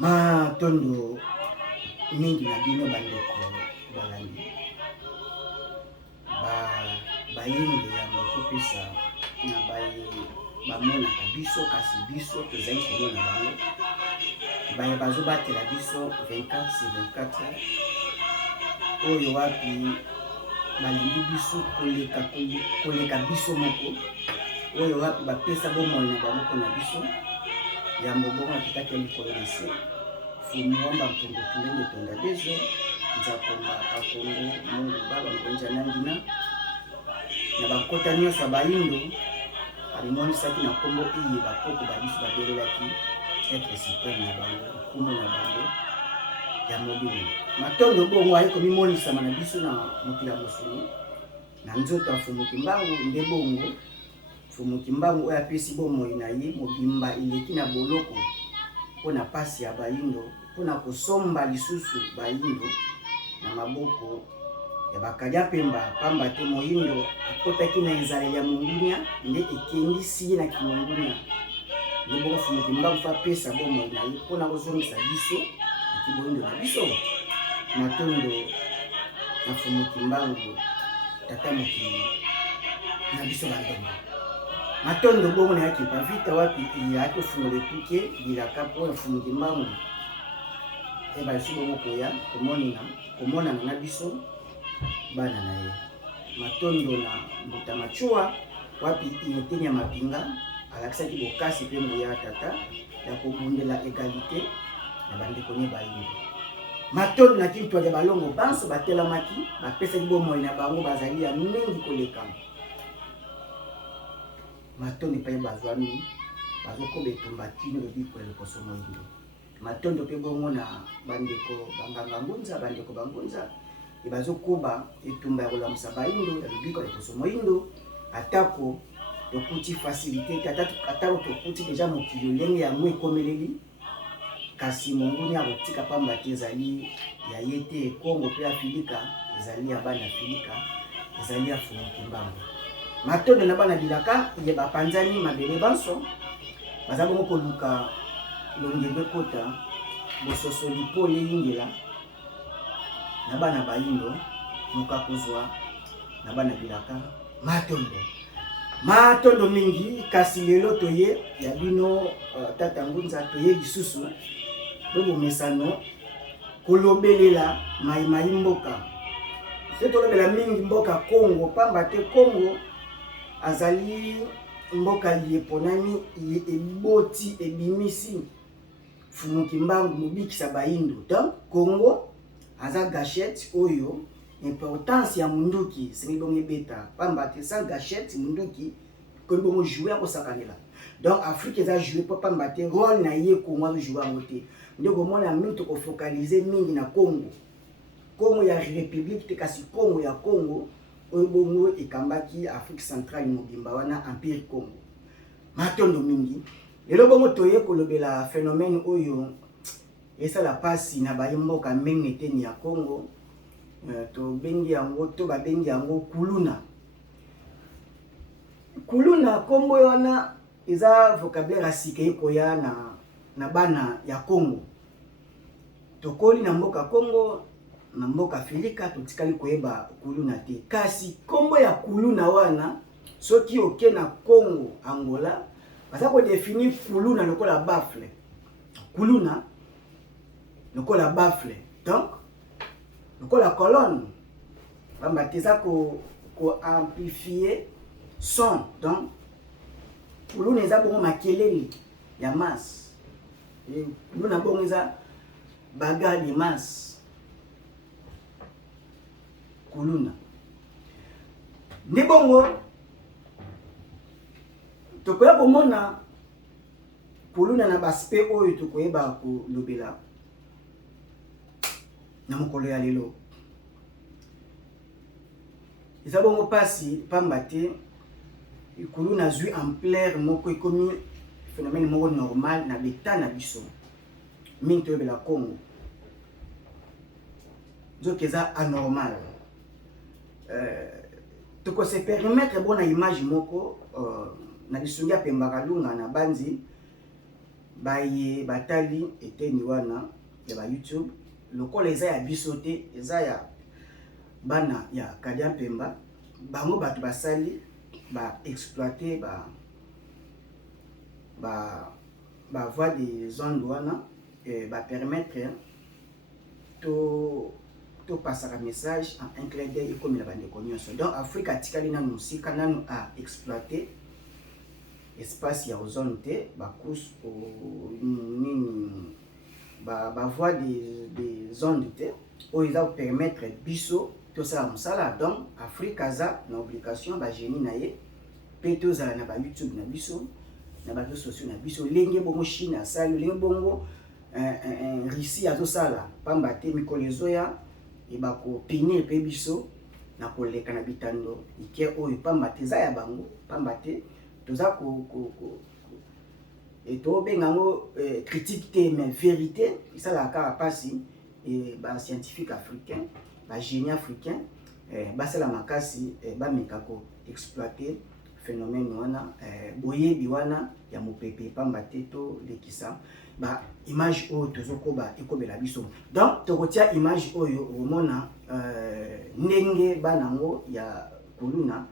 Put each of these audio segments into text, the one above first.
Matondo mingi na bino bandeko balandi bayenge ya mokopesa na bamonaka biso kasi biso tozali komona bango baye bazobatela biso 24/24 oyo wapi balingi biso koleka biso moko oyo wapi bapesa bomoi na bango mpona biso ya mbongo na kitaki ya likolo na se fumuamba mpungu tulenge tonda dezo nzakomba akongo mungu baba mkonja nangina na bakota nyonso ya bayindo abimonisaki na nkombo iye bakoko babiso babelelaki etre supreme na bango nkumu na bango ya mobili matondo bongo aye komimonisama na biso na mokili ya mosulu na nzoto afumuki mbangu nde bongo fumuki mbangu oyo apesi bomoi na ye mobimba eleki na boloko mpona pasi ya bayindo mpona kosomba lisusu bayindo na maboko ya bakalia pemba pamba te moyindo akotaki na ezaleli ya mongunia nde ekendisi ye na kimongunia nde bongo fumuki mbangu fa pesa bomoi na ye mpona kozongisa biso na kiboyindo na biso matondo na fumuki mbangu tata mokili na biso bandombo matondo bongo na yaki pavita wapi yaki ofungola etuke bilaka mpo fumuki mbangu ebalisu bongo koya komonana na biso bana na ye matondo na mbuta machua wapi inoteni ya mapinga alakisaki bokasi mpe mboya ya tata ya kobundela egalite na bandeko ne bayindo matondo na kintu ya balongo banso batelamaki bapesaki bomoi na bango bazali ya mingi koleka matondo epai bazwami bazokoba etumba tino lobiko ya lokoso moyindo matondo mpe bongo na bandeko banganga ngunza bandeko bangunza bazokoba etumba ya kolamusa bayindo ya lobiko ya lokoso moyindo atako tokuti facilité atako tokuti deja mokili olenge yango ekomeleli kasi monguni akotika pamba te ezali ya ye te Kongo mpe Afilika ezali ya bana Afilika ezali ya fumuki mbangu matondo na bana bilaka ye bapanzani mabele banso baza bongo koluka longebe kota bososo lipole yingela na bana bayindo muka kozwa na bana bilaka matondo mingi kasi lelo toye ya bino tata ngunza toye lisusu bobo mesano kolobelela mai mboka se tolobela mingi mboka Kongo pamba te Kongo azali mboka yeponani eboti ebimisi fumuki mbangu mobikisa bayindo donc Kongo aza gâchette oyo importance ya munduki semibongo ebeta pamba te sans gâchette munduki kolibongo jouer akosakanela donc Afrique eza jouer po pamba te rôle na ye Kongo azojouer yango te nde komona mingi tokofocalize mingi na Kongo ya république te kasi Kongo ya Kongo oyo bongo ekambaki Afrique centrale mobimba wana empire Congo matondo mingi lelo bongo toye kolobela phénomène oyo esala pasi na bayimboka mingi eteni ya Congo tobengi yango to babengi yango kuluna kombo wana eza vocabulaire asika ekoya na bana ya Congo tokoli na mboka Congo na mboka Afilika totikali koyeba kuluna te kasi kombo ya kuluna wana soki oke na Congo Angola baza ko définir kuluna lokola baffle kuluna lokola baffle donc lokola colonne bamba teza ko amplifier son donc kuluna eza bongo makelele ya masse kuluna bongo eza bagarre de masse kuluna ndi bongo tokoya komona kuluna na baspe oyo tokoyeba kolobela na mokolo ya lelo eza bongo pasi pamba te kuluna azwi ampleur moko ekomi phénomène moko normal na beta na biso mingi toyebela Congo nzoki eza anormal toko se permettre bona image moko na bisungi ya Pemba Kalunga na banzi baye batali eteni wana ya ba YouTube lokola eza ya biso te eza ya bana ya Kadia Pemba bango bato basali ba exploiter ba voix des ondes wana ba permettre to passer un message en un clin d'œil comme la bande nyonso. Donc Afrique atikali na musika nanu a exploiter espace ya ozone te ba couche nini ba voix des ondes te o ils vont permettre biso tout ça musala. Donc Afrique aza na obligation ba génie na ye pe to za na ba YouTube na biso na ba réseaux sociaux na biso lenge bongo Chine asali lenge bongo Russie azosala pamba te mikolo ezoya ebako pine pe biso na koleka na bitando ike oyo pamba te za ya bango pamba te toza to bengango critique te mais vérité ça la ka pasi et ba scientifique africain ba génie africain basala makasi ba mikako exploiter phénomène wana boyebi wana ya mopepe pamba te to lekisa ba image oyo tozokoba ekobela biso. Donc tokotia image oyo omona ndenge banango ya kuluna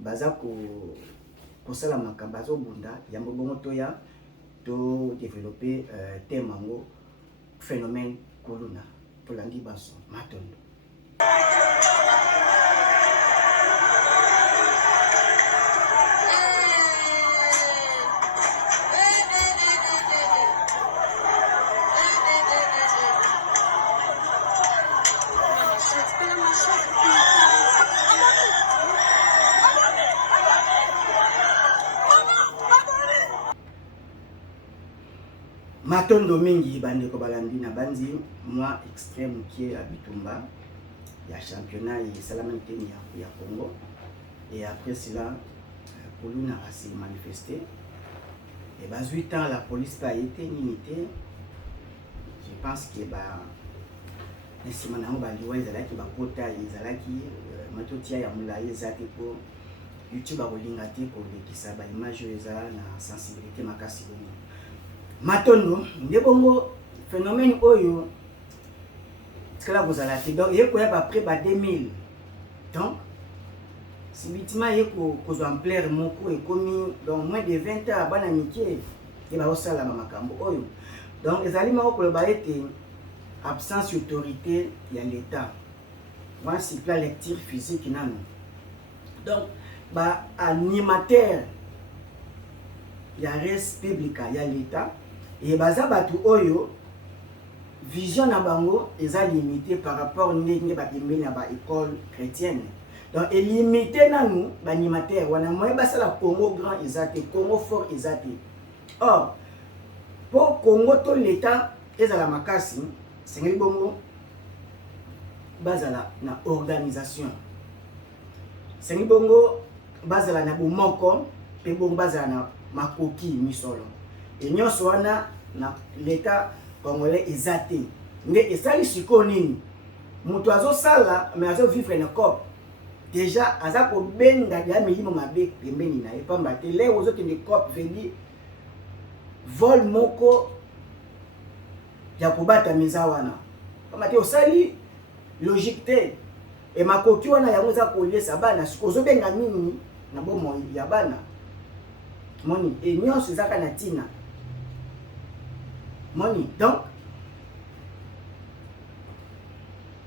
baza kosala makambo bazobunda yango bongo toya to développer thème yango phénomène kuluna tolandi baso matondo. Matondo mingi bandeko balandi na bandi moi extrême qui à Bitumba ya championnat et salamité ya Congo et après cela Kuluna a s'est manifesté et bas 8 ans la police pas été unité. Je pense que ba nesima na ba liwa ezalaki ba kota ezalaki matotia ya mulaye ezaki po YouTube a kolinga te ko lekisa ba image ezala na sensibilité makasi bongo. Matondo ndebongo phénomène oyo skala bozala te donc yeko ya après ba 2000 donc si bitima yeko kozwa ampleur moko ekomi donc moins de 20 ans bana mikie et ba osala makambo oyo donc ezali mako koloba ete absence d'autorité ya l'état moi si plan lecture physique nano donc ba animateur ya res publica ya l'état et baza batu oyo vision na bango eza limité par rapport ndenge ba bimeli na ba école chrétienne. Donc est limité nanu ba animateur wana moye basala Congo grand ezate Congo fort ezate. Or pour Congo to l'état ezala makasi sengeli bongo bazala na organisation sengeli bongo bazala na bomoko pe bongo bazala na makoki misolo et nyonso wana na l'état congolais ezate nde esali siko nini mutu azosala mais azovivre na corps déjà aza kobenga ya milimo mabe pembeni na ye pamba te le ozokende corps veli vol moko ya kobata miza wana pamba te osali logique te et makoki wana yango eza kolesa bana siko ozobenga nini na bomo ya bana moni et nyonso ezaka na tina moni donc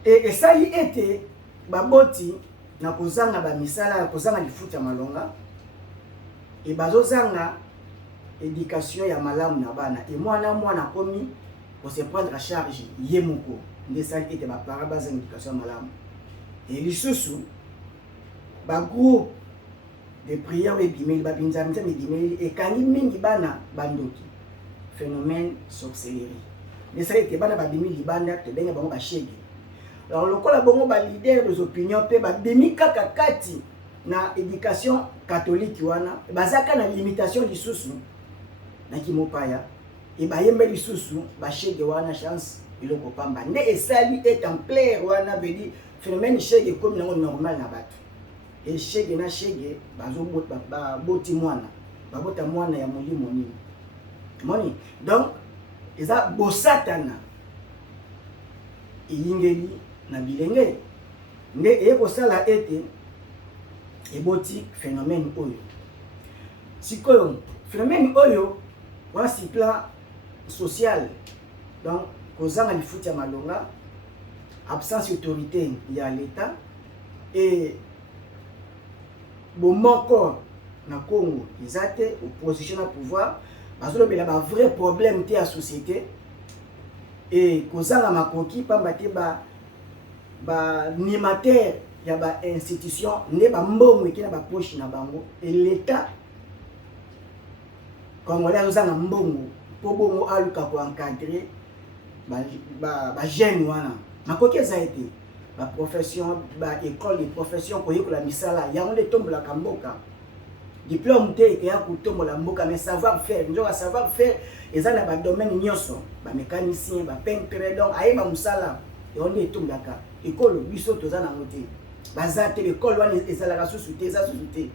et esali ete baboti na kozanga ba misala kozanga lifuta malonga et bazozanga éducation ya malamu na bana et mwana komi pour se prendre à charge yemoko ndesali ete ba para bazanga éducation ya malamu et lisusu ba groupe de prière et bimeli ba binzamza me bimeli et kangi mingi bana bandoki phénomène sorcellerie ndesali ete bana ba bimeli banda te benga bango ba shege. Alors lokola bongo ba leader des opinions pe ba bimi kaka kati na éducation catholique wana bazaka na limitation lisusu na kimopaya et ba yembe lisusu ba shege wana chance iloko pamba nde esali est en clair wana veli phénomène shege comme nango normal na bato et shege na shege bazobota ba boti mwana babota mwana ya molimo nini moni donc eza bosatana eyingeli na bilenge nde ekosala ete eboti phénomène oyo sikoyo phénomène oyo wana si plan social donc kozanga lifuti ya malonga absence autorité ya l'état et bomoko na Congo eza te opposition na pouvoir bazolobela ba vrai problème te ya société et kozanga makoki pamba te ba animateur ya ba institution nde ba mbongo ekina ba poche na bango et l'état congolais azozanga mbongo po bongo aluka ko encadrer ba jeune wana makoki eza ete ba profession ba école de profession koyekola misala yango nde tombolaka mboka diplôme te ekeya kotombola mboka mais savoir faire nzoka savoir faire eza na ba domaine nyonso ba mécanicien ba peintre donc ayeba musala yango nde etombolaka école biso toza nango te baza te école wana ezalaka susu te eza susu te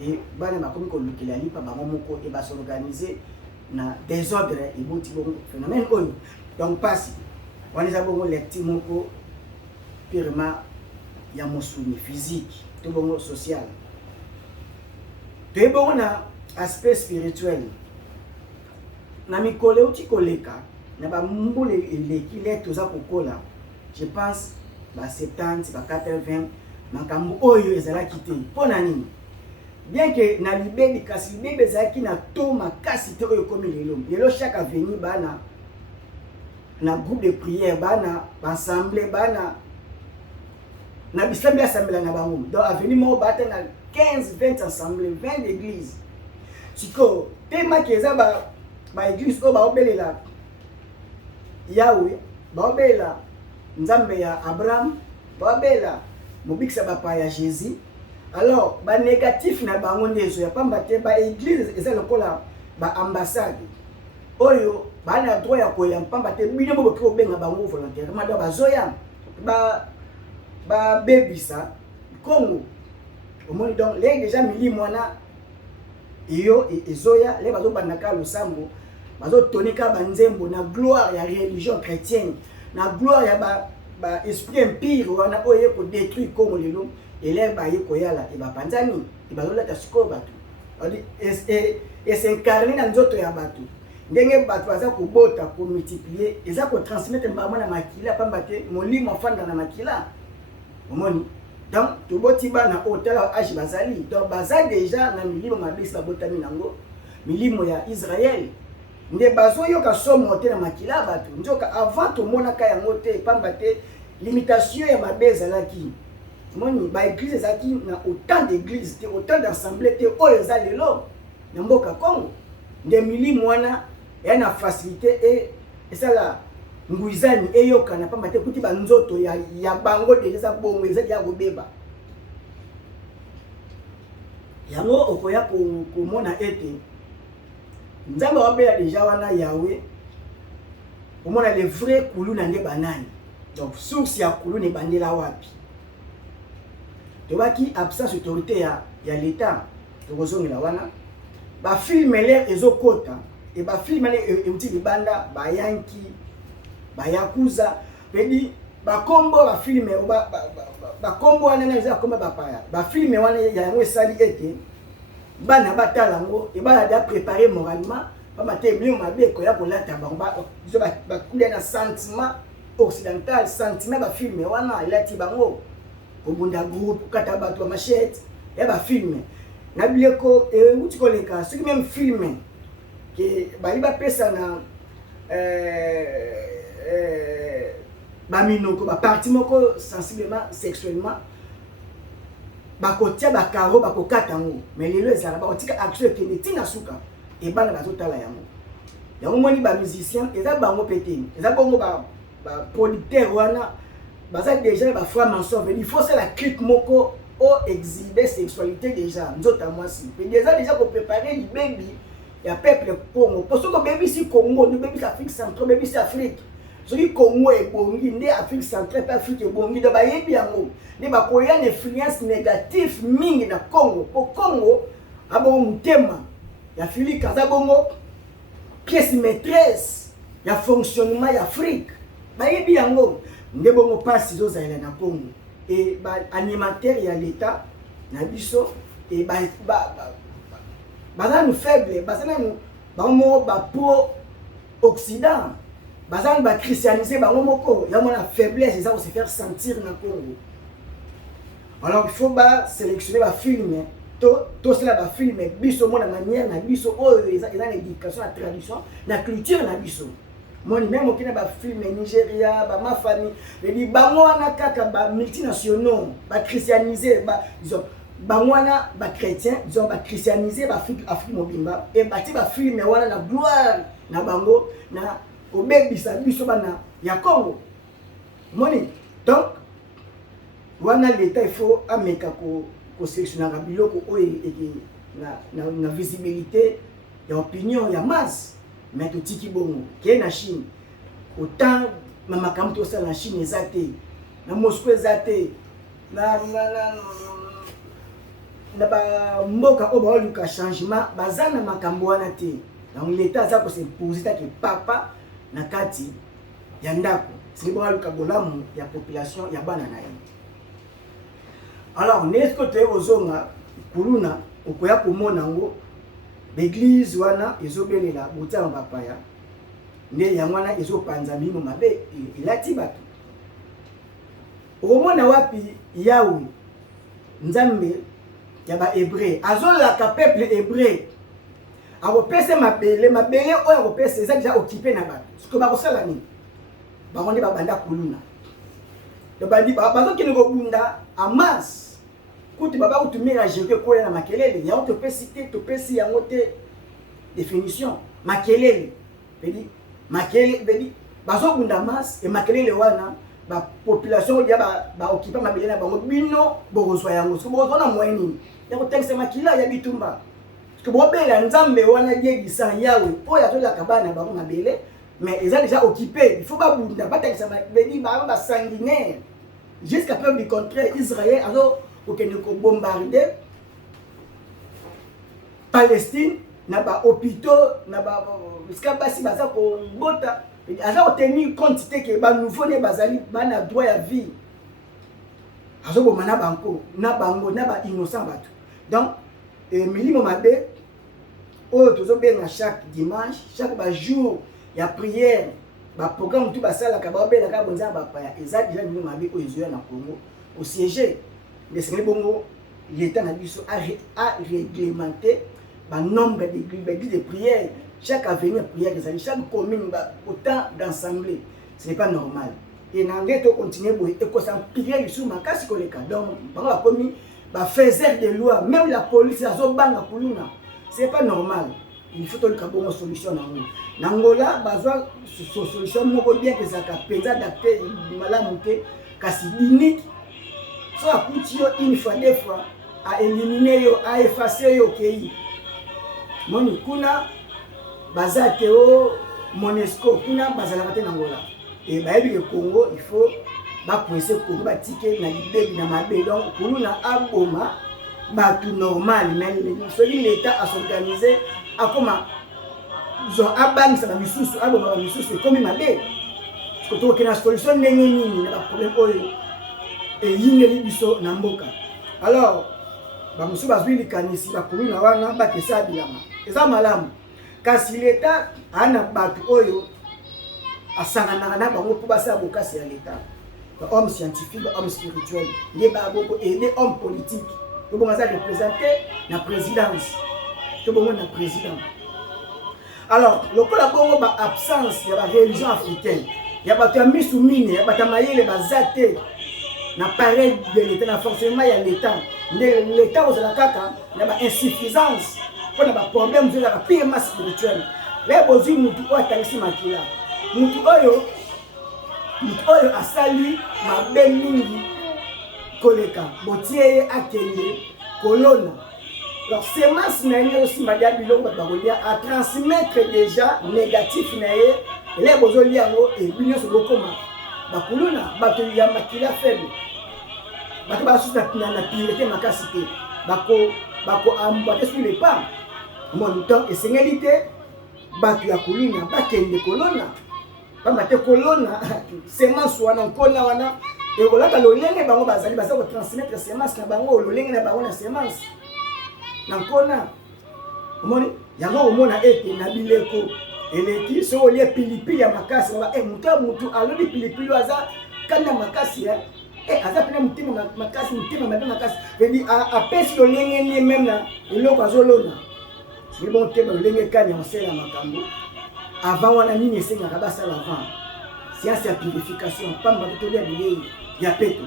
et bana bakomi kolukela lipa bango moko e basorganiser na désordre eboti bongo phénomène oyo donc pasi wana eza bongo lecti moko purement ya mosuni physique to bongo social toye bongo na aspect spirituel na mikolo uti koleka na bambula eleki le toza kokola je pense ba 70 ba 80 makambo oyo ezalaki te mpona nini bien que na libebi kasi libebi ezalaki na to makasi te oyo komi lelo chaque avenir bana na groupe de prière bana ensemble bana na bislambi assemblée na bango donc avenir mo bata na 15 20 ensemble 20 églises siko tema keza ba église o ba obelela Yahweh ba obela nzambe ya Abraham ba obela mobikisa bapa ya Jésus alors ba négatif na bango ndezo ya pamba te ba église eza lokola ba ambassade oyo ba na droit ya koya pamba te bino bo ko benga bango volontairement donc bazoya ba bebisa Congo omoni donc les déjà milimo wana iyo ezoya les bazo bandaka losambo bazo tonika banzembo na gloire ya religion chrétienne na gloire ya ba esprit impire wana oye ko détruire Congo lelo élève ba yeko yala e ba panzani e bazola ta siko batu et s'incarner na nzoto ya batu ndenge batu baza ko bota ko multiplier eza ko transmettre mbama na makila pamba te molimo fanda na makila omoni donc toboti bana otala age bazali donc baza déjà na milimo mabisa botami nango milimo ya Israël nde bazo yoka somo te na makila batu njoka avant to mona ka yango te pamba te limitation ya mabeza laki moni ba église zaki na autant d'églises te autant d'assemblées te oyo za lelo na mboka Congo nde milimo wana ya na facilité et ça là nguizani eyoka na pamba te kuti banzoto ya bango déjà bongo eza ya kobeba yango okoya komona ete nzambe wabela déjà wana Yahweh omona les vrais kulu na nde banani donc source ya kulu ne bandela wapi tobaki absence autorité ya l'état tokozongela wana ba film l'air ezokota et ba film l'air euti libanda ba yanki ba yakuza pedi ba kombo ba film ba kombo wana na eza komba ba paya ba film wana ya yango esali ete bana batala ngo e bana da préparer moralement pas maté bien mabe ko ya ko lata bango ba kulia na sentiment occidental sentiment ba film wana elati bango kobunda groupe kata bato machette et ba film na bileko uti koleka ce qui même film que bali ba pesa na ba minoko ba parti moko sensiblement sexuellement bakotia ba karo bakokata ngo mais lelo ezala bakotika action ekende tina suka e bana bazotala yango yango moni ba musicien eza bango peteni eza bongo ba producteur wana baza déjà ba frère mensonge il faut c'est la clip moko o exhiber sexualité déjà nzota mwasi mais déjà ko préparer le baby ya peuple Congo parce que baby si Congo le baby Afrique centrale baby si Afrique soki Congo ebongi nde Afrique centrale pe Afrique ebongi de bayebi yango ne bakoya une influence négative mingi na Congo po Congo abo mutema ya Philippe kaza bongo pièce maîtresse ya fonctionnement ya Afrique bayebi yango nde bongo pasi zozala na Congo et ba animateur ya l'état na biso et baza nous faible baza nous bango ba pro occident baza ba christianiser bango moko ya mona faiblesse ça se faire sentir na Congo. Alors il faut ba sélectionner ba film to cela ba film biso mona manière na biso oyo eza l'éducation la tradition la culture na biso. Moni même okina ba film Nigeria ba ma famille les bango wana kaka ba multinationaux ba christianiser ba disons bango wana ba chrétien disons ba christianiser ba Afrique mobimba et ba ti ba film wana na gloire na bango na obebisa biso bana ya Congo. Moni donc wana l'état il faut ameka ko sélectionner biloko oyo na visibilité ya opinion ya masse. Mais tout tiki bongo qui est na Chine autant na makambo to sala na Chine ezate na Moscou ezate na ba mboka o ba luka changement bazana makambo wana te. Donc l'état ça ko se poser ta ke papa na kati ya ndako c'est bon luka bolamu ya population ya bana na ye. Alors n'est-ce que tu es ozonga kuluna okoya komona ngo l'église wana ezobelela botama bapaya nde yango wana ezopanza mimo mabe elati bato okomona wapi yawe nzambe ya ba hébreu azolaka peuple hébreu akopesa mabele oyo akopesa eza déjà occupé na bato siko bakosala nini bango nde babanda kuluna babandi bazokende kobunda amas kuti baba utumira jeke koya na makelele ya topesi yango te définition makelele bedi makelele bedi bazobunda mas et makelele wana ba population ya ba occuper mabele na bango bino bozwa yango so bozwa na moyeni ya ko tekse makila ya bitumba ko bobela nzambe wana yegisa yawe oya to la kabana bango mabele mais ils ont déjà occupé il faut pas bunda batekisa bedi ba sanguinaire jusqu'à preuve du contraire Israël alors okende ko bombarder Palestine na ba hôpitaux na ba jusqu'à basi baza ko bota aza obtenir quantité que ba nouveau ne bazali bana droit ya vie azo bomana banko na bango na ba innocent bato donc milimo mabe oyo tozo benga chaque dimanche chaque ba jour ya prière ba programme tout basala ka ba bela ka bonza ba pa eza déjà milimo mabe oyo ezoya na Congo au siège les bongo l'état na biso a réglementé le nombre d'églises de prières chaque avenue prière chaque commune autant d'assemblée ce n'est pas normal et n'engage to continuer boy et ko s'empirer sur makasi koleka donc bango commis ba faiseur de loi même la police azo banga kuluna c'est pas normal il faut que bongo solution na ngola bazwa solution moko bien que ça ka penza adapté malamu ke kasi limite so akuti yo une fois deux fois à éliminer yo à effacer yo pays moni kuna bazate o Monesco kuna bazala bate nangola et bayebi le Congo il faut ba pousser Congo ba tike na libebi na mabe donc kuluna aboma ba tout normal mais celui l'état a s'organiser a comment ils ont abangisa na misusu aboma misusu comme mabe parce que to kena solution ndenge nini na problème oyo et yingeli biso na mboka alors ba musu bazwi likanisi ba kuluna wana ba kesa bilama eza malamu kasi l'état ana batu oyo asangana na bango pour basa bokasi ya l'état ba homme scientifique ba homme spirituel les ba boko et les hommes politiques to bonga ça représenter na présidence to bonga na président alors lokola bongo ba absence ya ba religion africaine ya batu ya misumine ya batu mayele bazate na pareil de l'état na fonctionnement ya l'état l'état aux la kaka na ba insuffisance pour na ba problème de la pire spirituelle les bozui mutu o atalisi makila mutu oyo asali mabe mingi koleka botie akende kolona alors semence na ye aussi madia biloko bakolia a transmettre déjà négatif na ye les bozoli yango et binyo so bokoma bakuluna bato ya makila faible bato basuta na piété makasi te bako amba sur les pas mon temps et singalité bato ya kolona bakende kolona pamba te kolona semence wana nkona wana ekolaka lolenge bango bazali baza kotransmettre semence na bango lolenge na bango na semence na nkona omoni yango omona ete na bileko eleki so olie pilipili ya makasi mutu aloli pilipili aza kanda makasi ya aza pena mutima makasi mutima mabe makasi vedi apesi lolenge ni même na eloko azolona c'est bon te lolenge kanya osela makambo avant wana nini esengaka basala avant science ya purification pamba tolia bilei ya peto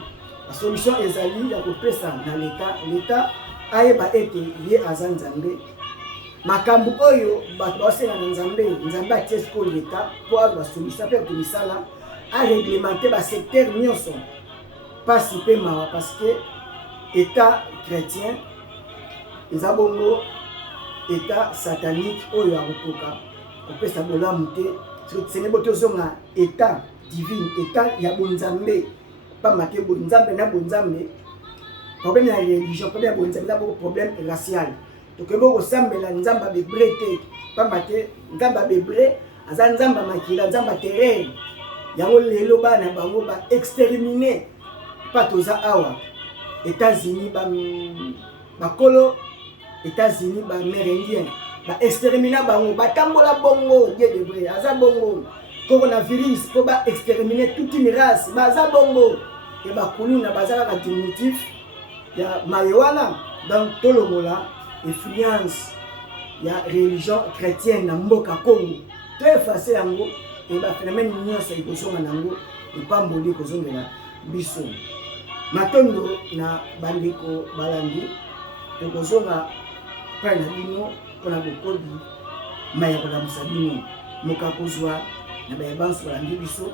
la solution ezali ya kopesa na leta ayeba ete ye aza nzambe makambo oyo bato baosenga na nzambe atie sikoyo leta mpo azwa solution mpe tomisala aréglementer basecteur nyonso pasi mpe mawa parce que état chrétien eza bongo état satanique oyo akokoka kopesa bolamu te senge bo tozonga état divine état ya bonzambe pamba te bonzambe na bonzambe problème ya religion problème ya bonzambe eza bongo problème racial tokoki kosambela nzambe abebre te pamba te nzambe abebre aza nzambe makila nzambe terere yango lelo bana bango baextermine pa toza awa États-Unis bakolo États-Unis bamérindien baextermina bango batambola bongo Dieu de vrai aza bongo coronavirus po baextermine toute une race baza bongo e bakuluna baza kaka diminutif ya mayewana donc tolomola influence ya religion chrétienne na mboka Congo to efase yango e baphénomène nyonso ekozonga nango epamboli ekozongela biso matondo na bandeko balandi tokozonga pai na bino mpona bokobi maya kolamusa bino moka kozwa na bayebanso balandi biso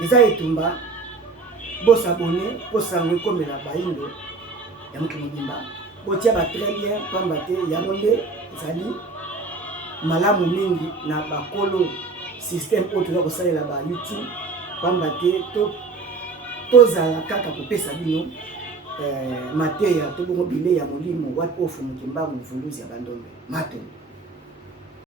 eza etumba bosabone mpo sango ekomela bayindo ya moto mobimba botia très bien pamba te yango nde ezali malamu mingi na bakolo système oyo toza kosalela ba YouTube pamba te tozala kaka kopesa bino mateya to bongo bilei ya molimo wat ofu mokimbangu mvunduzi ya bandombe mato